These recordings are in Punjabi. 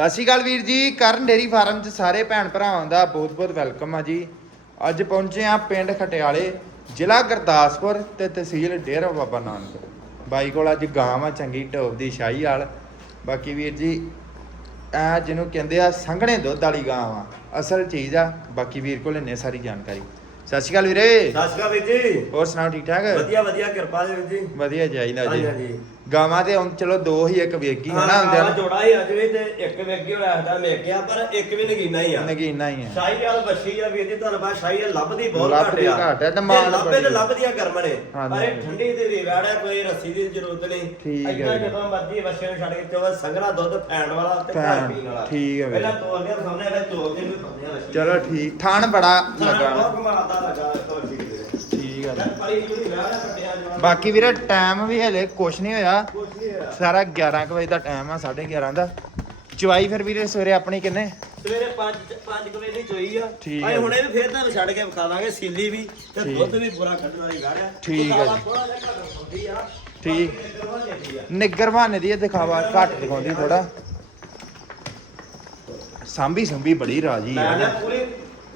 ਸਤਿ ਸ਼੍ਰੀ ਅਕਾਲ ਵੀਰ ਜੀ ਕਰਨ ਡੇਰੀ ਫਾਰਮ 'ਚ ਸਾਰੇ ਭੈਣ ਭਰਾਵਾਂ ਦਾ ਬਹੁਤ-ਬਹੁਤ ਵੈਲਕਮ ਆ ਜੀ। ਅੱਜ ਪਹੁੰਚੇ ਆ ਪਿੰਡ ਖਟਿਆਲੇ ਜ਼ਿਲ੍ਹਾ ਗੁਰਦਾਸਪੁਰ ਤੇ ਤਹਿਸੀਲ ਡੇਰਾ ਬਾਬਾ ਨਾਨਕ। ਬਾਈ ਕੋਲ ਅੱਜ ਗਾਂ ਆ ਚੰਗੀ ਢੋਬ ਦੀ ਸ਼ਾਹੀ ਵਾਲ। ਬਾਕੀ ਵੀਰ ਜੀ ਆ ਜਿਹਨੂੰ ਕਹਿੰਦੇ ਆ ਸੰਘਣੇ ਦੁੱਧ ਵਾਲੀ ਗਾਂ ਆ ਅਸਲ ਚੀਜ਼ ਆ ਬਾਕੀ ਵੀਰ ਕੋਲ ਇੰਨੇ ਸਾਰੀ ਜਾਣਕਾਰੀ। ਸਤਿ ਸ਼੍ਰੀ ਅਕਾਲ ਵੀਰੇ। ਸਤਿ ਸ਼੍ਰੀ ਅਕਾਲ ਵੀਰ ਜੀ। ਹੋਰ ਸੁਣਾਓ ਠੀਕ ਠਾਕ? ਵਧੀਆ ਵਧੀਆ ਕਿਰਪਾ ਜੀ ਵੀਰ ਜੀ। ਵਧੀਆ ਚਾਹੀਦਾ ਹਾਂਜੀ ਜੀ। ਹਾਂਜੀ। ਗਾਵਾਂ ਤੇ ਹੁਣ ਚਲੋ ਦੋ ਹੀ ਇੱਕ ਵੇਗੀ ਹੈ ਨਾ ਹਾਂ, ਹੁੰਦੇ ਜੋੜਾ ਹੀ ਅੱਜ ਵੀ ਤੇ ਇੱਕ ਵੇਗੀ ਹੋਇਆ ਸਾਡਾ ਮੇਕਿਆ ਪਰ ਇੱਕ ਵੀ ਨਗੀਨਾ ਹੀ ਆ ਨਗੀਨਾ ਹੀ ਆ ਸ਼ਾਹੀ ਵਾਲ ਬੱਛੀ ਆ ਵੀਰ ਜੀ ਤੁਹਾਨੂੰ ਪਤਾ ਸ਼ਾਹੀ ਵਾਲ ਲੱਭਦੀ ਬਹੁਤ ਲੱਭਦੀ ਘੱਟ ਆ ਘੱਟ ਆ, demand ਜੇ ਲੱਭੇ ਤੇ। ਲੱਭਦੀਆਂ ਨੇ ਹਾਂਜੀ, ਪਰ ਇਹ। ਠੰਡੀ ਤੇ ਵੀ ਵੜਿਆ ਕੋਈ ਰੱਸੀ ਦੀ ਜ਼ਰੂਰਤ ਨਹੀਂ ਠੀਕ ਹੈ ਜੀ। ਜਦੋਂ ਮਰਜ਼ੀ ਬੱਛੇ ਨੂੰ ਛੱਡ ਕੇ ਚੋਵਾ ਸੰਘਣਾ ਦੁੱਧ ਫੈਣ ਵਾਲਾ ਤੇ ਘਰ ਪੀਣ ਵਾਲਾ ਠੀਕ ਹੈ ਵੀਰ। ਪਹਿਲਾਂ ਤੋੜ ਕੇ ਸਾਹਮਣੇ ਤੋੜ ਕੇ ਵੀ ਖਾਂਦੇ ਆ ਬੱਛੀ ਚਲੋ ਠੀਕ ਥਾਣ ਬੜਾ ਲੱਗਾ ਬਹੁਤ ਕਮਾਦਾ ਲੱਗਾ ਠੀਕ ਜੀ। ਜਵਾਨ ਬਾਕੀ ਵੀਰੇ ਟਾਈਮ ਵੀ ਹਲੇ ਕੁਛ ਨਹੀਂ ਹੋਇਆ ਸਾਰਾ 11 ਕੁ ਵਜੇ ਦਾ ਟਾਈਮ ਆ 11:30 ਦਾ ਚਵਾਈ ਫਿਰ ਵੀਰੇ ਸਵੇਰੇ ਆਪਣੀ ਕਿੰਨੇ ਸਵੇਰੇ 5 5 ਵਜੇ ਦੀ ਚੋਈ ਆ ਠੀਕ ਹੈ। ਹੁਣੇ ਵੀ ਫੇਰ ਤੁਹਾਨੂੰ ਛੱਡ ਕੇ ਵਿਖਾ ਦਾਂਗੇ ਸੀਲੀ ਵੀ ਤੇ ਠੀਕ। ਦੁੱਧ ਵੀ ਪੂਰਾ ਕੱਢਣ ਵਾਲੀ ਠੀਕ ਜੀ। ਹੁੰਦੀ ਆ ਠੀਕ। ਆ। ਨਿੱਗਰ ਬਹਾਨੇ ਦੀ ਇਹ ਦਿਖਾਵਾ ਘੱਟ ਦਿਖਾਉਂਦੀ ਥੋੜਾ ਸਾਂਭੀ ਸੰਭੀ ਬੜੀ ਰਾਜੀ ਆ ਪੂਰੀ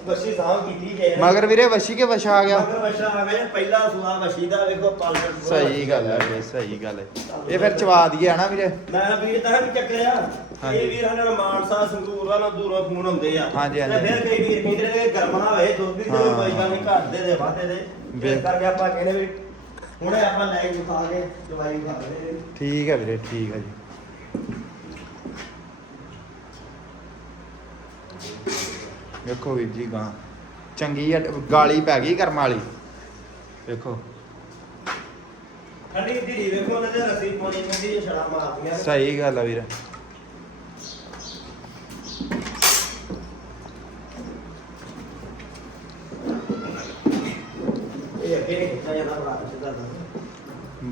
ਕੀਤੀ ਜੇ ਮਗਰ ਵੀਰੇ ਵਸ਼ੀ ਕੇ ਵਸ਼ਾ ਆ ਗਿਆ। ਮਗਰ ਬੱਚਾ ਆ ਗਿਆ ਪਹਿਲਾ ਸੁਆ ਬੱਸੀ ਦਾ ਵੇਖੋ ਪਾਲਣ ਪੂਰਾ ਸਹੀ ਗੱਲ ਹੈ ਵੀਰੇ ਸਹੀ ਗੱਲ ਹੈ। ਇਹ ਫਿਰ ਚਵਾ ਦਈਏ ਹਨਾ ਵੀਰੇ? ਮੈਂ ਵੀਰ ਤਾਂ ਵੀ ਚੱਕਰਿਆ। ਇਹ ਵੀਰਾਂ ਨਾਲ ਮਾਨਸਾ ਸੰਗਰੂਰ ਵਾਲਾ ਦੂਰੋਂ ਫੋਨ ਹੁੰਦੇ ਆ। ਹਾਂਜੀ, ਹਾਂਜੀ। ਤੇ ਫਿਰ ਕਈ ਵੀਰ ਕਹਿੰਦੇ ਨੇ ਗਰਮਾ ਹੋਏ ਦੁੱਧ ਦੀ ਤੇ ਹਾਂ। ਕੋਈ ਗੱਲ ਨਹੀਂ ਘੱਟ ਦੇ ਦੇ ਵਾਧੇ ਦੇ ਵੇ- ਇਸ ਕਰਕੇ ਆਪਾਂ ਕਹਿੰਦੇ ਵੀ ਹੁਣੇ ਆਪਾਂ ਲੈ ਕੇ ਖਾ ਕੇ ਦਵਾਈ ਖਾ ਦੇ ਠੀਕ ਹੈ ਵੀਰੇ ਠੀਕ ਹੈ ਜੀ। ਵੇਖੋ ਵੀਰ ਜੀ ਗਾਂ। ਚੰਗੀ ਆ ਗਾਲੀ ਪੈ ਗਈ ਕਰਮ ਵਾਲੀ। ਵੇਖੋ। ਠੰਡੀ ਧੀਰੀ ਵੇਖੋ ਉਹਨਾਂ ਦੇ ਰਸੀ ਪਾਣੀ ਪੈਂਦੀ ਛੜਾ ਮਾਰਦੀਆਂ ਸਹੀ ਗੱਲ ਆ ਵੀਰ। ਇਹ ਅੱਗੇ ਨਹੀਂ ਖਿੱਚਿਆ ਜਾਂਦਾ ਦਾ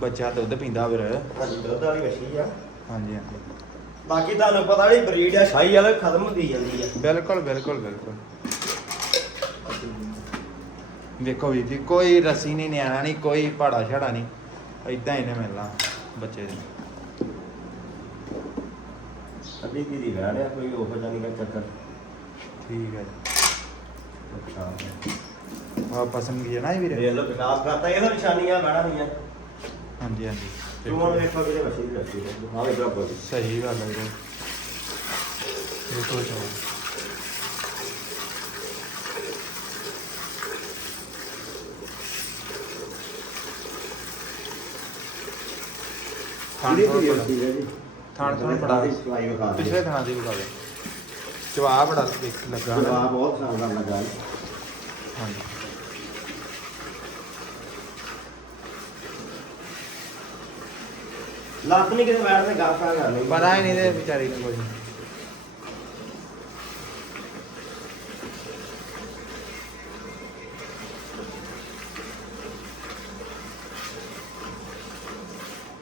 ਬੱਚਾ ਦੁੱਧ ਪੀਂਦਾ ਵੀਰ ਹਾਂਜੀ ਦੁੱਧ ਵਾਲੀ ਵਸ਼ੀ ਆ। ਹਾਂਜੀ ਹਾਂਜੀ। ਬਾਕੀ ਤੁਹਾਨੂੰ ਪਤਾ ਨਹੀਂ ਬਰੀਡ ਆ ਸ਼ਾਹੀ ਵਾਲਾ ਖਤਮ ਹੁੰਦੀ ਜਾਂਦੀ ਆ। ਬਿਲਕੁਲ ਬਿਲਕੁਲ ਬਿਲਕੁਲ। ਵੇਖੋ ਵੀਰ ਜੀ ਕੋਈ ਰਸੀ ਨਹੀਂ ਨਿਆਣਾ ਨਹੀਂ ਕੋਈ ਪਾੜਾ ਛੜਾ ਨਹੀਂ। ਇਦਾਂ ਹੀ ਨੇ ਮਿਲਣਾ ਬੱਚੇ ਦੇ। ਠੰਡੀ ਧੀਰੀ ਵੜਿਆ ਕੋਈ ਉਹ ਜਾਨੀ ਦਾ ਚੱਕਰ। ਠੀਕ ਹੈ ਅੱਛਾ ਆ ਪਸੰਦ ਕੀ ਹੈ ਨਾ ਇਹ ਵੀਰੇ। ਇਹ ਲੋ ਕਿਤਾਬ ਕਰਤਾ ਇਹ ਨਿਸ਼ਾਨੀਆਂ ਬਣਾ ਹੋਈਆਂ। ਹਾਂਜੀ ਹਾਂਜੀ। ਤੂੰ ਹੁਣ ਵੇਖੋ ਕਿਹਦੇ ਵਸ਼ੀ ਦੀ ਰੱਖੀ ਆ ਵੇ ਬਰਾਬਰ ਸਹੀ ਗੱਲ ਹੈ ਵੀਰੇ ਵੇਖੋ ਚਲੋ ਥਾਣ ਇਹਦੀ ਥੋੜ੍ਹਾ ਧੀਰੀ ਬੜਾ- ਰੱਖੀ ਹੈ ਜੀ ਥਾਣ ਥੋੜ੍ਹਾ ਬੜਾ ਦੀ ਸਫ਼ਾਈ ਵਿਖਾ ਦੇ ਪਿਛਲੇ ਥਾਂ ਦੀ ਵੀ ਗੱਲ ਚਵਾ ਬੜਾ ਦੇਖ ਲੱਗਾ ਨਾ। ਜਵਾਬ ਬਹੁਤ ਸ਼ਾਨਦਾਰ ਲੱਗਾ। ਹਾਂਜੀ ਲੱਤ ਨਹੀਂ ਕਿਤੇ ਬੈਠ ਤੇ ਗਾਹ ਪਾ ਕਰਨੀ। ਪਤਾ ਹੀ ਨਹੀਂ ਦੇ ਵਿਚਾਰੀ ਨੂੰ ਕੁਝ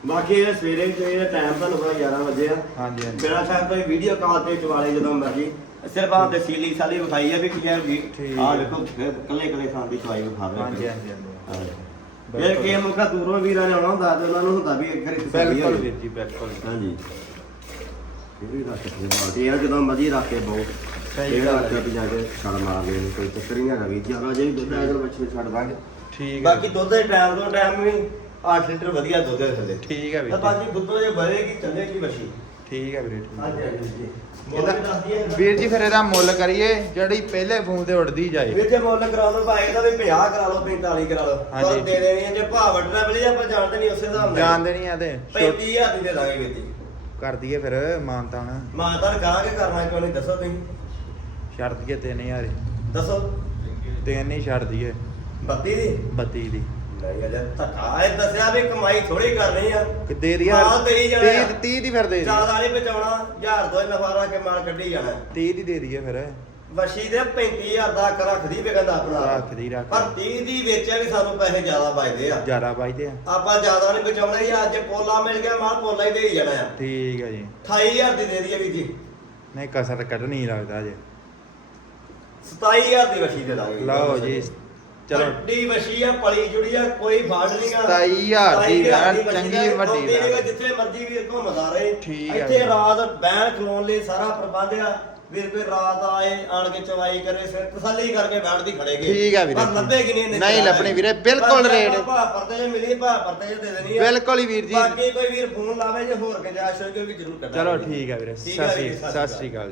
ਬਾਕੀ ਇਹ ਸਵੇਰੇ ਤੇ ਟਾਈਮ ਤੁਹਾਨੂੰ ਪਤਾ 11 ਵਜੇ ਆ। ਹਾਂਜੀ ਹਾਂਜੀ। ਮੇਰਾ ਸ਼ਾਇਦ ਕੋਈ ਵੀਡੀਓ ਕਾਲ ਤੇ ਚਵਾਲੇ ਜਦੋਂ ਮਰਜ਼ੀ। ਸਿਰਫ ਆਹ ਤੇ ਸੀਲੀ ਸਾਲੀ ਵਿਖਾਈ ਹੈ ਵੀ ਕੀ ਹੈ ਵੀ ਠੀਕ। ਆਹ ਹੈ। ਵੇਖੋ ਕੱਲੇ ਕੱਲੇ ਥਾਂ ਦੀ ਚਵਾਈ ਵਿਖਾ ਦੇ ਹਾਂਜੀ ਹਾਂਜੀ ਹਾਂਜੀ। ਫਿਰ ਕੇ ਮੁਕਾ ਦੂਰੋਂ ਵੀਰਾਂ ਨੇ ਆਉਣਾ ਹੁੰਦਾ ਤੇ ਉਹਨਾਂ ਨੂੰ ਹੁੰਦਾ ਵੀ ਇੱਕ ਵਾਰੀ ਤਸੱਲੀ ਬਿਲਕੁਲ ਹੋਵੇ। ਵੀਰ ਜੀ ਬਿਲਕੁਲ। ਹਾਂਜੀ। ਇਹ ਵੀ ਰੱਖ ਸਕਦੇ ਬਾਲਟੀ ਇਹ ਜਦੋਂ ਮਰਜ਼ੀ ਰੱਖ ਕੇ ਬਹੁਤ। ਸਹੀ ਇਹ ਗੱਲ ਰੱਖ ਹੈ। ਕੇ ਜਾ। ਕੇ ਛੜ ਮਾਰ ਲੈਣੀ ਕੋਈ ਚੱਕਰ ਹੀ ਨਹੀਂ ਹੈਗਾ ਵੀ ਜ਼ਿਆਦਾ ਜੇ ਦੁੱਧ ਆਇਆ ਬੱਚੇ ਛੱਡ ਦਾਂਗੇ। ਠੀਕ ਹੈ। ਬਾਕੀ ਦੁੱਧ ਦੇ ਟਾਈਮ ਤੋਂ ਟਾਈਮ ਵੀ 8 ਲੀਟਰ ਵਧੀਆ ਦੁੱਧ ਦੇ ਥੱਲੇ। ਠੀਕ ਹੈ ਵੀਰ ਤਾਂ ਜੀ। ਬਾਕੀ ਦੁੱਧ ਜੇ ਵਧੇਗੀ ਚੱਲੇਗੀ ਬੱਛੀ ਠੀਕ ਹੈ ਵੀਰੇ। ਹਾਂਜੀ ਹਾਂਜੀ ਜੀ ਵੀਰ ਜੀ ਫਿਰ ਇਹਦਾ ਮੁੱਲ ਕਰੀਏ ਜਿਹੜੀ ਪਹਿਲੇ ਫੋਨ ਤੇ ਉੱਡਦੀ ਜਾਏ। ਵੀਰ ਜੇ ਮੁੱਲ ਕਰਾ ਲਓ ਭਾਈ ਇਹਦਾ ਵੀ 50 ਕਰਾ ਲਓ 45 ਕਰਾ ਲਓ। ਹਾਂਜੀ। ਪਰ ਦੇ ਦੇਣੀ ਹੈ ਜੇ ਭਾਅ ਵੱਟਣਾ ਮਿਲੇ ਆਪਾਂ ਜਾਣਦੇ ਨਹੀਂ ਉਸੇ ਹਿਸਾਬ ਨਾਲ। ਜਾਣਦੇ ਨਹੀਂ ਆ ਤੇ। 35000 ਦੀ ਦੇ ਦਾਂਗੇ ਵੀਰ ਜੀ। ਕਰ ਦਈਏ ਫਿਰ ਮਾਨਤਾਨ। ਮਾਂ ਤਾਂ ਕਹਾਂਗੇ ਕਰਨਾ ਕਿਉਂ ਨਹੀਂ ਦੱਸੋ ਤੁਸੀਂ। ਛੱਡ ਦਈਏ 3000 ਦੱਸੋ। ਤਿੰਨ ਹੀ ਛੱਡ ਦਈਏ। 32 ਦੀ? 32 ਦੀ। ਨਹੀਂ ਅਜੇ ਧੱਕਾ। ਇਹ ਦੱਸਿਆ ਵੀ ਕਮਾਈ ਥੋੜੀ ਕਰਨੀ ਆ। ਕਿ ਦੇ ਦਈਏ ਮਾਲ ਦੇਈ ਜਾਣਾ 30 30 ਦੀ ਫਿਰ ਦੇ ਜ਼ਿਆਦਾ ਨਹੀਂ ਬਚਾਉਣਾ। ਹਜ਼ਾਰ ਦੋ ਨਫਾ ਰੱਖ ਕੇ ਮਾਲ ਕੱਢੀ ਜਾਣਾ। 30 ਦੀ ਦੇ ਦਈਏ ਫਿਰ। ਵਸ਼ੀ ਦੇ 35000 ਦਾ ਅੱਖ ਰੱਖਦੀ ਵੇਖਦਾ ਆਪਣਾ। ਰੱਖਦੀ ਰੱਖ ਪਰ 30 ਦੀ ਵੇਚਿਆ ਵੀ ਸਾਨੂੰ ਪੈਸੇ ਜ਼ਿਆਦਾ ਬਚਦੇ ਆ। ਜਾਰਾ ਬਾਈਦੇ ਆ। ਆਪਾਂ ਜ਼ਿਆਦਾ ਨਹੀਂ ਬਚਾਉਣਾ ਹੀ ਅੱਜ ਪੋਲਾ ਮਿਲ ਗਿਆ ਮਾਲ ਪੋਲਾ ਹੀ ਦੇ ਹੀ ਜਾਣਾ ਆ। ਠੀਕ ਹੈ ਜੀ। 28000 ਦੀ ਦੇ ਦਈਏ ਵੀ ਜੀ। ਨਹੀਂ ਕਸਰ ਕੱਢ ਨਹੀਂ ਲੱਗਦਾ ਜੇ 27000 ਦੀ ਵਸ਼ੀ ਦੇ ਦਾਂਗੇ। ਲਓ ਜੀ ਚਲੋ। ਵੱਡੀ ਵਸ਼ੀ ਆ ਪਲੀ ਜੁੜੀ ਆ ਕੋਈ ਫਾੜ ਨਹੀਂਗਾ 27,000 ਦੀ ਚੰਗੀ ਵੱਡੀ ਵੈੜ। ਜਿੱਥੇ ਮਰਜ਼ੀ ਵੀਰ ਘੁੰਮਦਾ ਰਹੇ। ਠੀਕ ਆ ਇੱਥੇ ਵੀਰ। ਰਾਤ ਬਹਿਣ ਖਲੋਣ ਲਈ ਸਾਰਾ ਪ੍ਰਬੰਧ ਆ। ਵੀਰ ਕੋਈ ਰਾਤ ਆਏ ਆਣ ਕੇ ਚਵਾਈ ਕਰੇ ਫਿਰ ਤਸੱਲੀ ਕਰਕੇ ਬੈਠਦੀ ਖੜੇਗੇ। ਠੀਕ ਆ ਵੀਰੇ। ਪਰ ਨਹੀਂ ਇਹਨੇ ਨਹੀਂ ਕਿਰਾਇਆ। ਲੱਭਣੀ ਵੀਰੇ, ਬਿਲਕੁਲ ਪਰ ਰੇਟ। ਭਾ ਪਰਦੇ ਜੇ ਮਿਲੀ ਭਾ ਪਰਦੇ ਜੇ ਦੇ ਦੇਣੀ ਆ। ਬਿਲਕੁਲ ਹੀ ਵੀਰ ਜੀ। ਬਾਕੀ ਕੋਈ ਵੀਰ ਫੋਨ ਲਾਵੇ ਜੇ ਹੋਰ ਗੁੰਜਾਇਸ਼ ਹੋਵੇ ਵੀ ਜ਼ਰੂਰ ਕਰਨਾ। ਚਲੋ ਠੀਕ ਹੈ ਵੀਰੇ। ਸਤਿ ਆ ਸ਼੍ਰੀ ਵੀਰੇ, ਸਤਿ ਸ਼੍ਰੀ ਅਕਾਲ।